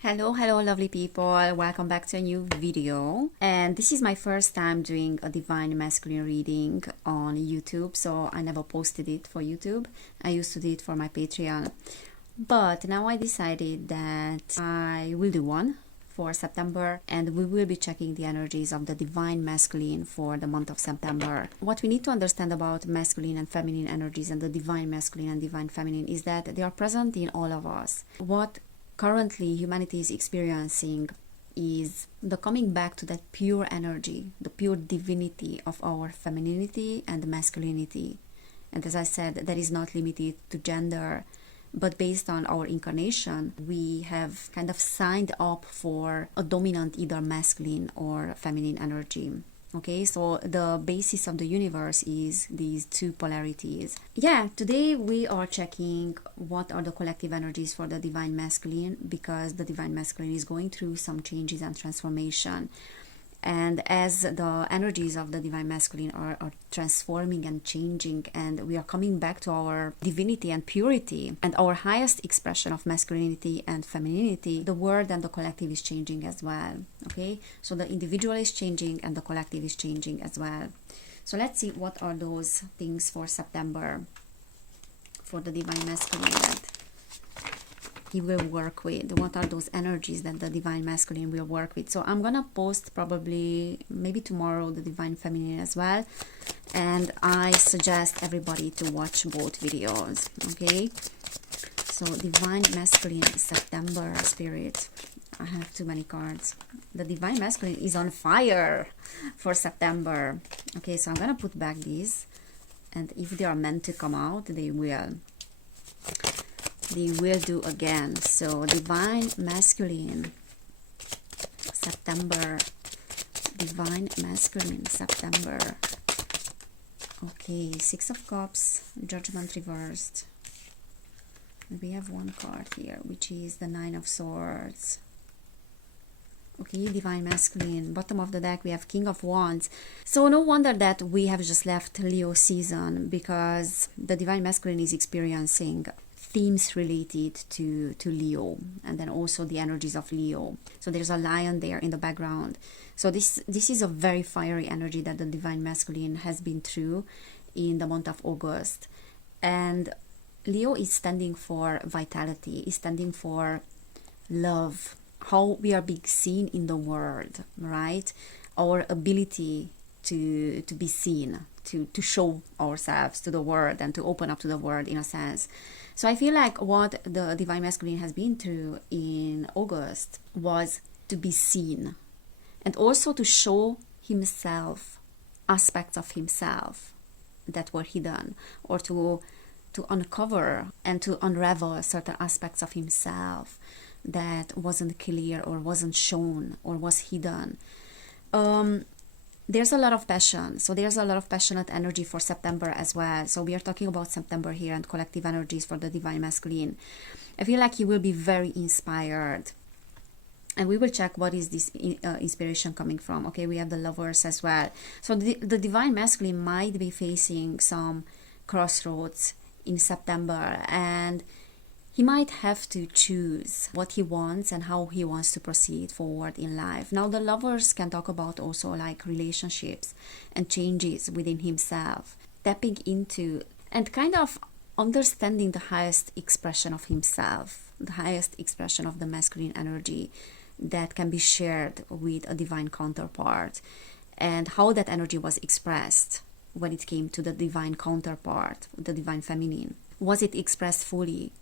Hello lovely people, welcome back to a new video. And this is my first time doing a divine masculine reading on YouTube, so I never posted it for YouTube. I used to do it for my Patreon, but now I decided that I will do one for September, and we will be checking the energies of the divine masculine for the month of September. What we need to understand about masculine and feminine energies and the divine masculine and divine feminine is that they are present in all of us. What currently humanity is experiencing is the coming back to that pure energy, the pure divinity of our femininity and masculinity. And as I said, that is not limited to gender, but based on our incarnation, we have kind of signed up for a dominant either masculine or feminine energy. Okay, so the basis of the universe is these two polarities. Yeah, today we are checking what are the collective energies for the divine masculine, because the divine masculine is going through some changes and transformation. And as the energies of the divine masculine are transforming and changing, and we are coming back to our divinity and purity and our highest expression of masculinity and femininity, the world and the collective is changing as well. Okay, so the individual is changing and the collective is changing as well. So let's see what are those things for September for the divine masculine that he will work with. What are those energies that the divine masculine will work with? So I'm gonna post probably maybe tomorrow the divine feminine as well, and I suggest everybody to watch both videos. Okay, so divine masculine September spirit. I have too many cards. The divine masculine is on fire for September. Okay, so I'm gonna put back these, and if they are meant to come out, they will do again. So divine masculine September, divine masculine September. Okay, Six of Cups, Judgment reversed. We have one card here, which is the Nine of Swords. Okay, divine masculine. Bottom of the deck we have King of Wands. So no wonder that we have just left Leo season, because the divine masculine is experiencing themes related to Leo, and then also the energies of Leo. So there's a lion there in the background. So this is a very fiery energy that the divine masculine has been through in the month of August. And Leo is standing for vitality, is standing for love, how we are being seen in the world, right? Our ability to be seen, to show ourselves to the world and to open up to the world in a sense. So I feel like what the divine masculine has been through in August was to be seen, and also to show himself, aspects of himself that were hidden, or to uncover and to unravel certain aspects of himself that wasn't clear or wasn't shown or was hidden. There's a lot of passion. So there's a lot of passionate energy for September as well. So we are talking about September here and collective energies for the divine masculine. I feel like you will be very inspired. And we will check what is this inspiration coming from. Okay, we have the Lovers as well. So the divine masculine might be facing some crossroads in September, and he might have to choose what he wants and how he wants to proceed forward in life. Now, the Lovers can talk about also like relationships and changes within himself, tapping into and kind of understanding the highest expression of himself, the highest expression of the masculine energy that can be shared with a divine counterpart, and how that energy was expressed when it came to the divine counterpart, the divine feminine. Was it expressed fully?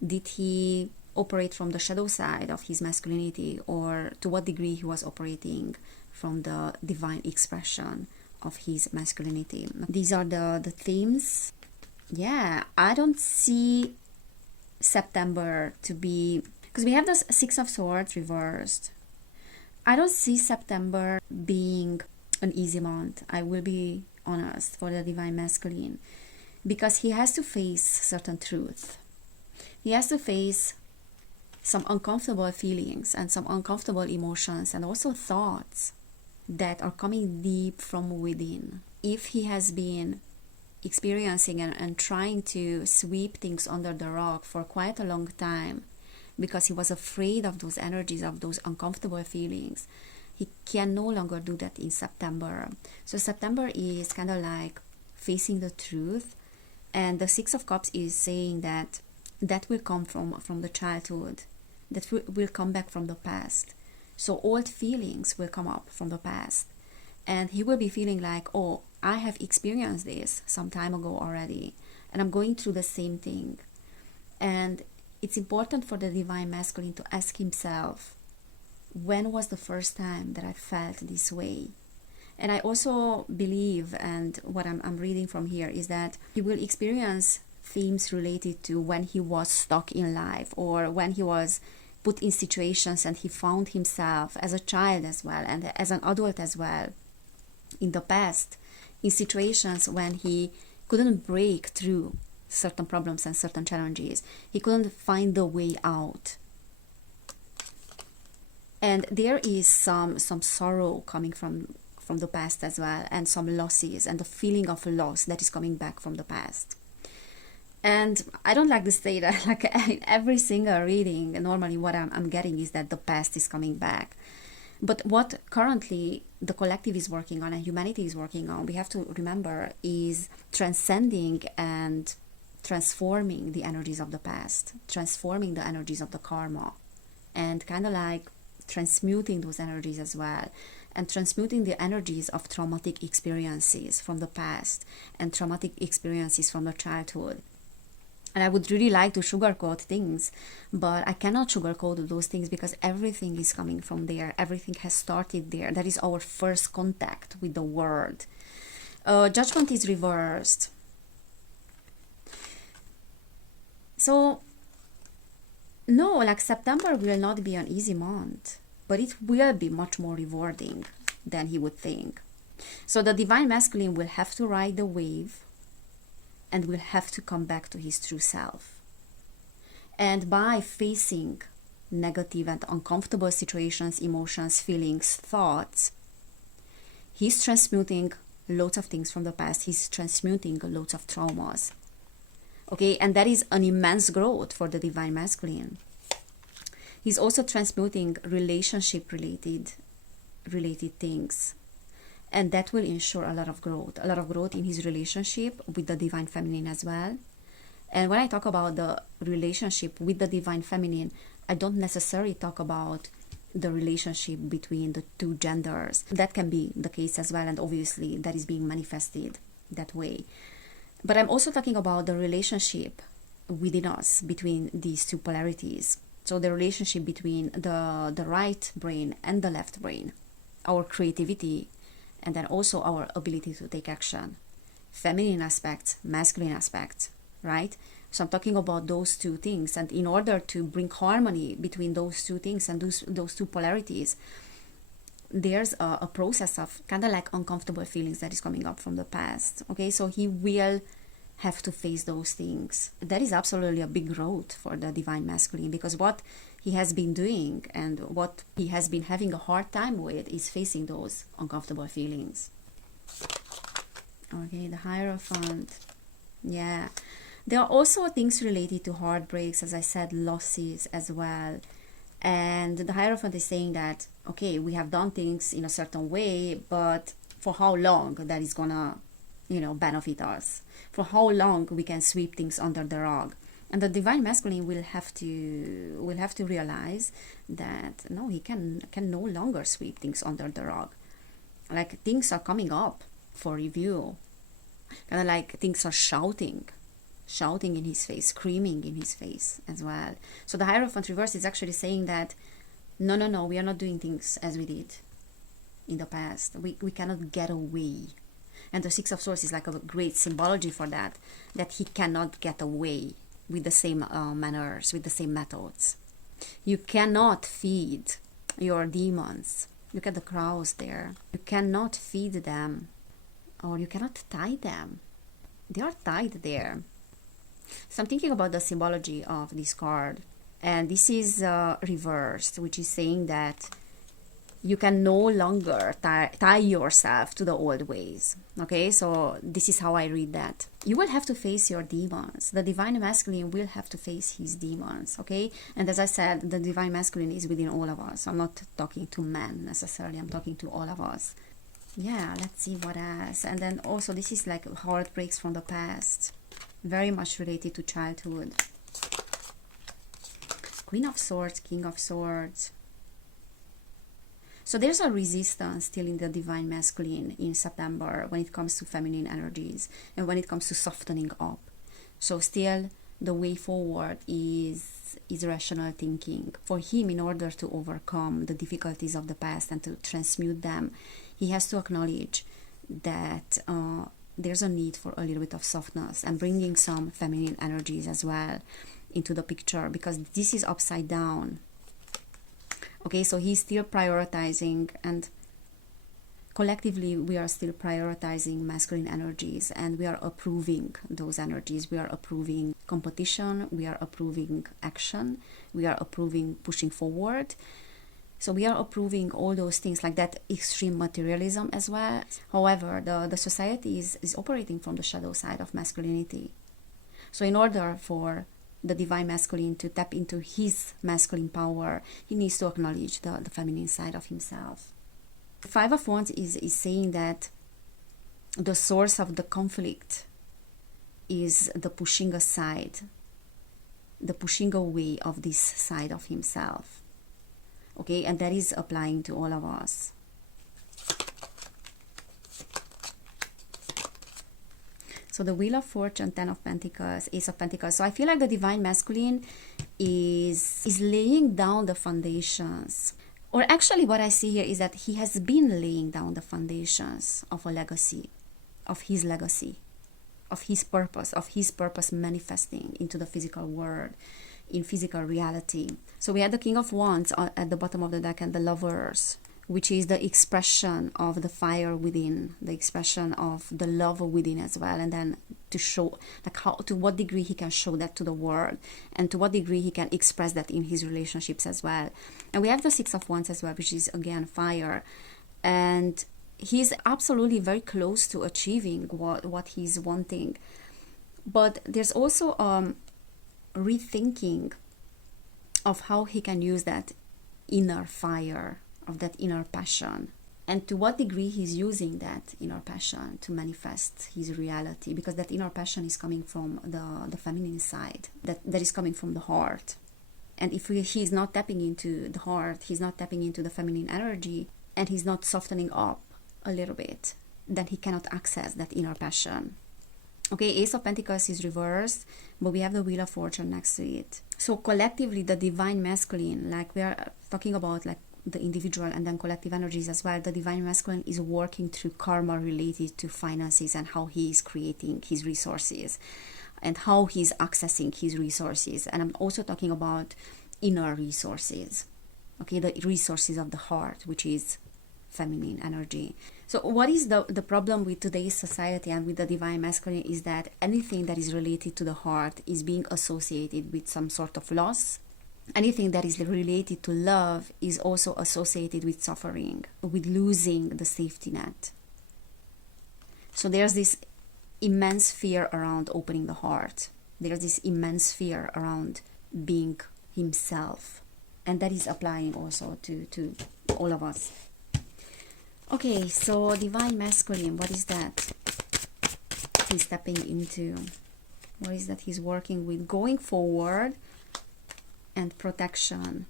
Did he operate from the shadow side of his masculinity, or to what degree he was operating from the divine expression of his masculinity? These are the themes. Yeah, I don't see September to be, because we have the Six of Swords reversed. I don't see September being an easy month, I will be honest, for the divine masculine, because he has to face certain truth. He has to face some uncomfortable feelings and some uncomfortable emotions and also thoughts that are coming deep from within. If he has been experiencing and trying to sweep things under the rug for quite a long time, because he was afraid of those energies, of those uncomfortable feelings. He can no longer do that in September. So September is kind of like facing the truth, and the Six of Cups is saying that that will come from the childhood, that will come back from the past. So old feelings will come up from the past, and he will be feeling like, oh, I have experienced this some time ago already, and I'm going through the same thing. And it's important for the Divine Masculine to ask himself, when was the first time that I felt this way? And I also believe, and what I'm reading from here, is that he will experience themes related to when he was stuck in life, or when he was put in situations and he found himself as a child as well, and as an adult as well, in the past, in situations when he couldn't break through certain problems and certain challenges. He couldn't find the way out. And there is some sorrow coming from the past as well, and some losses, and the feeling of loss that is coming back from the past. And I don't like to say that, like in every single reading, normally what I'm getting is that the past is coming back. But what currently the collective is working on and humanity is working on, we have to remember, is transcending and transforming the energies of the past, transforming the energies of the karma, and kind of like transmuting those energies as well, and transmuting the energies of traumatic experiences from the past and traumatic experiences from the childhood. And I would really like to sugarcoat things, but I cannot sugarcoat those things because everything is coming from there. Everything has started there. That is our first contact with the world. Judgment is reversed. So, no, like September will not be an easy month, but it will be much more rewarding than he would think. So the Divine Masculine will have to ride the wave and will have to come back to his true self. And by facing negative and uncomfortable situations, emotions, feelings, thoughts, he's transmuting loads of things from the past. He's transmuting loads of traumas. Okay, and that is an immense growth for the Divine Masculine. He's also transmuting relationship related things, and that will ensure a lot of growth in his relationship with the Divine Feminine as well. And when I talk about the relationship with the Divine Feminine, I don't necessarily talk about the relationship between the two genders. That can be the case as well, and obviously that is being manifested that way. But I'm also talking about the relationship within us between these two polarities. So the relationship between the right brain and the left brain, our creativity, and then also our ability to take action. Feminine aspects, masculine aspects, right? So I'm talking about those two things. And in order to bring harmony between those two things and those two polarities, there's a process of kind of like uncomfortable feelings that is coming up from the past. Okay, so he will have to face those things. That is absolutely a big growth for the Divine Masculine, because what he has been doing and what he has been having a hard time with is facing those uncomfortable feelings. Okay, the Hierophant. Yeah. There are also things related to heartbreaks, as I said, losses as well. And the Hierophant is saying that, okay, we have done things in a certain way, but for how long that is gonna, benefit us? For how long we can sweep things under the rug? And the Divine Masculine will have to realize that no, he can no longer sweep things under the rug. Like, things are coming up for review. Kind of like things are shouting in his face, screaming in his face as well. So the Hierophant reverse is actually saying that no, we are not doing things as we did in the past. We cannot get away. And the Six of Swords is like a great symbology for that he cannot get away with the same manners, with the same methods. You cannot feed your demons. Look at the crows there. You cannot feed them, or you cannot tie them. They are tied there. So I'm thinking about the symbology of this card, and this is reversed, which is saying that you can no longer tie yourself to the old ways. Okay, so this is how I read that. You will have to face your demons. The divine masculine will have to face his demons. Okay, and as I said, the divine masculine is within all of us. I'm not talking to men necessarily, I'm talking to all of us. Yeah, let's see what else. And then also this is like heartbreaks from the past, very much related to childhood. Queen of Swords, King of Swords. So there's a resistance still in the divine masculine in September when it comes to feminine energies and when it comes to softening up. So still the way forward is rational thinking. For him, in order to overcome the difficulties of the past and to transmute them, he has to acknowledge that there's a need for a little bit of softness and bringing some feminine energies as well into the picture, because this is upside down. Okay, so he's still prioritizing, and collectively we are still prioritizing masculine energies, and we are approving those energies. We are approving competition, we are approving action, we are approving pushing forward. So we are approving all those things, like that extreme materialism as well. However, the society is operating from the shadow side of masculinity. So in order for the divine masculine to tap into his masculine power, he needs to acknowledge the feminine side of himself. Five of Wands is saying that the source of the conflict is the pushing aside, the pushing away of this side of himself. Okay, and that is applying to all of us. So the Wheel of Fortune, Ten of Pentacles, Ace of Pentacles. So I feel like the divine masculine is laying down the foundations. Or actually what I see here is that he has been laying down the foundations of a legacy, of his purpose manifesting into the physical world, in physical reality. So we had the King of Wands at the bottom of the deck and the Lovers, which is the expression of the fire within, the expression of the love within as well, and then to show like how, to what degree he can show that to the world, and to what degree he can express that in his relationships as well. And we have the Six of Wands as well, which is again fire, and he's absolutely very close to achieving what he's wanting. But there's also rethinking of how he can use that inner fire, of that inner passion, and to what degree he's using that inner passion to manifest his reality, because that inner passion is coming from the feminine side, that is coming from the heart. And if he's not tapping into the heart, he's not tapping into the feminine energy, and he's not softening up a little bit, then he cannot access that inner passion. Okay, Ace of Pentacles is reversed, but we have the Wheel of Fortune next to it. So collectively, the divine masculine, like we are talking about like the individual and then collective energies as well, the divine masculine is working through karma related to finances and how he is creating his resources and how he's accessing his resources. And I'm also talking about inner resources, okay, the resources of the heart, which is feminine energy. So what is the problem with today's society and with the divine masculine is that anything that is related to the heart is being associated with some sort of loss. Anything that is related to love is also associated with suffering, with losing the safety net. So there's this immense fear around opening the heart. There's this immense fear around being himself. And that is applying also to all of us. Okay, so divine masculine, what is that he's stepping into? What is that he's working with? Going forward and protection.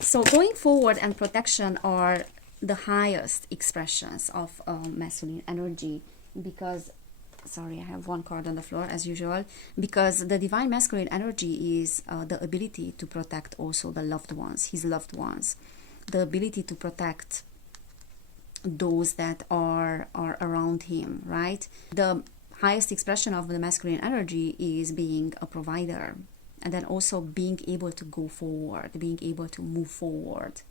So going forward and protection are the highest expressions of masculine energy, because, sorry, I have one card on the floor as usual, because the divine masculine energy is the ability to protect also the loved ones, his loved ones, the ability to protect those that are around him, right? The highest expression of the masculine energy is being a provider, and then also being able to go forward, being able to move forward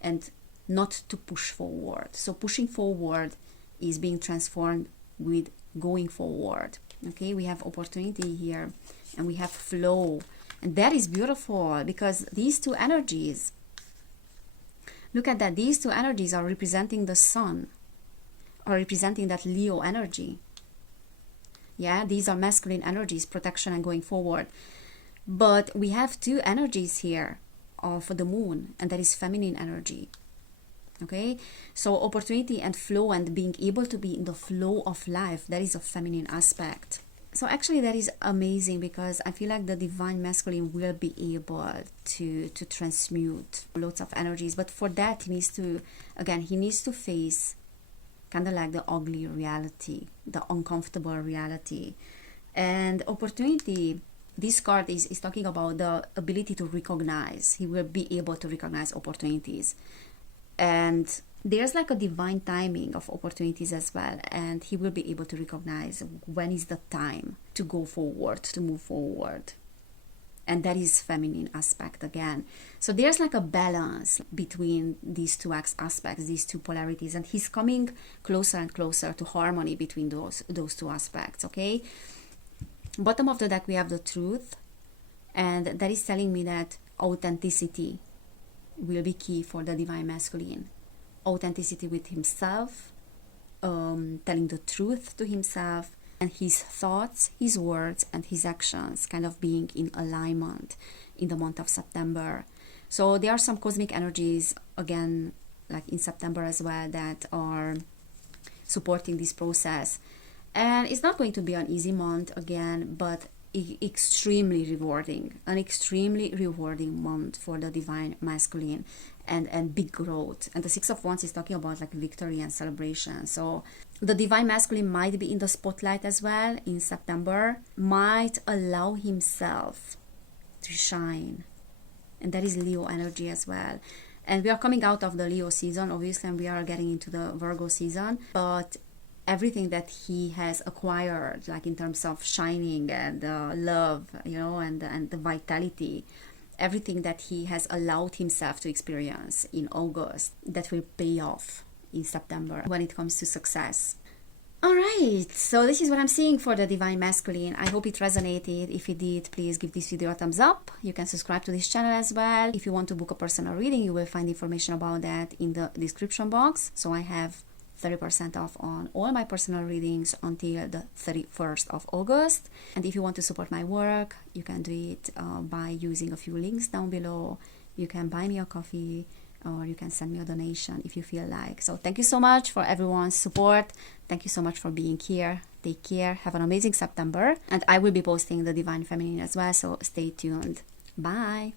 and not to push forward. So pushing forward is being transformed with going forward. Okay, we have opportunity here and we have flow, and that is beautiful because these two energies Look at that. These two energies are representing the sun, or representing that Leo energy. Yeah, these are masculine energies, protection and going forward. But we have two energies here of the moon, and that is feminine energy. Okay, so opportunity and flow and being able to be in the flow of life, that is a feminine aspect. So actually that is amazing, because I feel like the divine masculine will be able to transmute lots of energies. But for that he needs to, again, he needs to face kind of like the ugly reality, the uncomfortable reality. And opportunity, this card is talking about the ability to recognize. He will be able to recognize opportunities. And there's like a divine timing of opportunities as well, and he will be able to recognize when is the time to go forward, to move forward. And that is feminine aspect again. So there's like a balance between these two aspects, these two polarities, and he's coming closer and closer to harmony between those two aspects. Okay, bottom of the deck we have the truth, and that is telling me that authenticity will be key for the divine masculine. Authenticity with himself, telling the truth to himself, and his thoughts, his words, and his actions kind of being in alignment in the month of September. So there are some cosmic energies, again, like in September as well, that are supporting this process. And it's not going to be an easy month again, but extremely rewarding, an extremely rewarding month for the divine masculine, and big growth. And the Six of Wands is talking about like victory and celebration. So the divine masculine might be in the spotlight as well in September, might allow himself to shine, and that is Leo energy as well. And we are coming out of the Leo season obviously, and we are getting into the Virgo season, but everything that he has acquired, like in terms of shining and love, you know, and the vitality, everything that he has allowed himself to experience in August, that will pay off in September when it comes to success. All right, so this is what I'm seeing for the divine masculine. I hope it resonated. If it did, please give this video a thumbs up. You can subscribe to this channel as well. If you want to book a personal reading, you will find information about that in the description box. So I have 30% off on all my personal readings until the 31st of August. And if you want to support my work, you can do it by using a few links down below. You can buy me a coffee, or you can send me a donation if you feel like. So thank you so much for everyone's support. Thank you so much for being here. Take care. Have an amazing September. And I will be posting the Divine Feminine as well, so stay tuned. Bye.